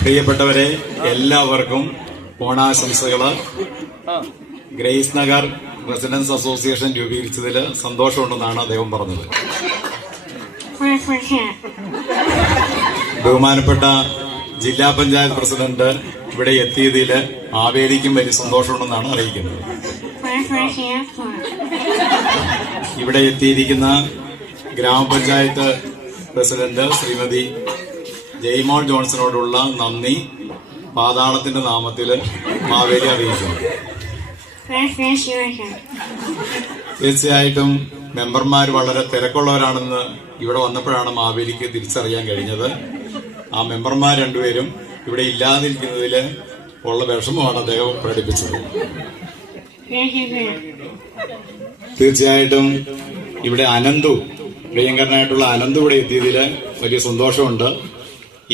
പ്രിയപ്പെട്ടവരെ, എല്ലാവർക്കും ഓണാശംസകള്. Grace Nagar residence association രൂപീകരിച്ചതിൽ സന്തോഷമുണ്ടെന്നാണ് അദ്ദേഹം പറഞ്ഞത്. ബഹുമാനപ്പെട്ട ജില്ലാ പഞ്ചായത്ത് പ്രസിഡന്റ് ഇവിടെ എത്തിയതിൽ മാവേലിക്കും വലിയ സന്തോഷമുണ്ടെന്നാണ് അറിയിക്കുന്നത്. ഇവിടെ എത്തിയിരിക്കുന്ന ഗ്രാമപഞ്ചായത്ത് പ്രസിഡന്റ് ശ്രീമതി ജയ്മോൾ ജോൺസണോടുള്ള നന്ദി പാതാളത്തിന്റെ നാമത്തിൽ മാവേലി അറിയിക്കുന്നു. തീർച്ചയായിട്ടും മെമ്പർമാർ വളരെ തിരക്കുള്ളവരാണെന്ന് ഇവിടെ വന്നപ്പോഴാണ് മാവേലിക്ക് തിരിച്ചറിയാൻ കഴിഞ്ഞത്. ആ മെമ്പർമാർ രണ്ടുപേരും ഇവിടെ ഇല്ലാതിരിക്കുന്നതിൽ ഉള്ള വിഷമമാണ് അദ്ദേഹം പ്രകടിപ്പിച്ചത്. തീർച്ചയായിട്ടും ഇവിടെ അനന്തു, പ്രിയങ്കരനായിട്ടുള്ള അനന്തു ഇവിടെ എത്തിയതിൽ വലിയ സന്തോഷമുണ്ട്.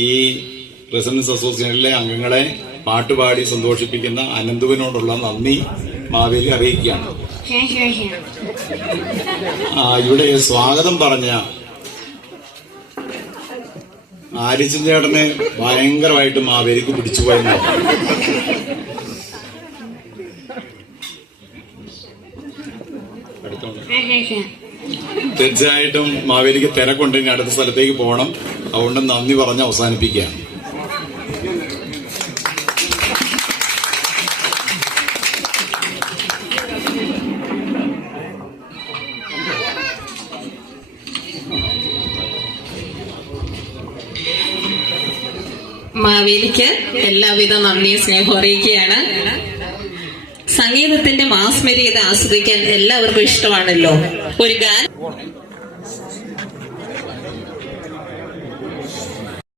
ഈ റെസിഡൻസ് അസോസിയേഷനിലെ അംഗങ്ങളെ പാട്ടുപാടി സന്തോഷിപ്പിക്കുന്ന അനന്തുവിനോടുള്ള നന്ദി മാവേലി അറിയിക്കുകയാണ്. ഇവിടെ സ്വാഗതം പറഞ്ഞ ആരിച്ചൻ ചേട്ടനെ ഭയങ്കരമായിട്ട് മാവേലിക്ക് പിടിച്ചുപോയെന്ന്. തീർച്ചയായിട്ടും മാവേലിക്ക് തിരക്കുണ്ടെങ്കിൽ അടുത്ത സ്ഥലത്തേക്ക് പോകണം. അതുകൊണ്ട് നന്ദി പറഞ്ഞ് അവസാനിപ്പിക്കുകയാണ്. മാവേലിക്ക് എല്ലാവിധ നന്ദിയും സ്നേഹവും അറിയിക്കുകയാണ്. സംഗീതത്തിന്റെ മാസ്മരികത ആസ്വദിക്കാൻ എല്ലാവർക്കും ഇഷ്ടമാണല്ലോ. ഒരു ഗാനം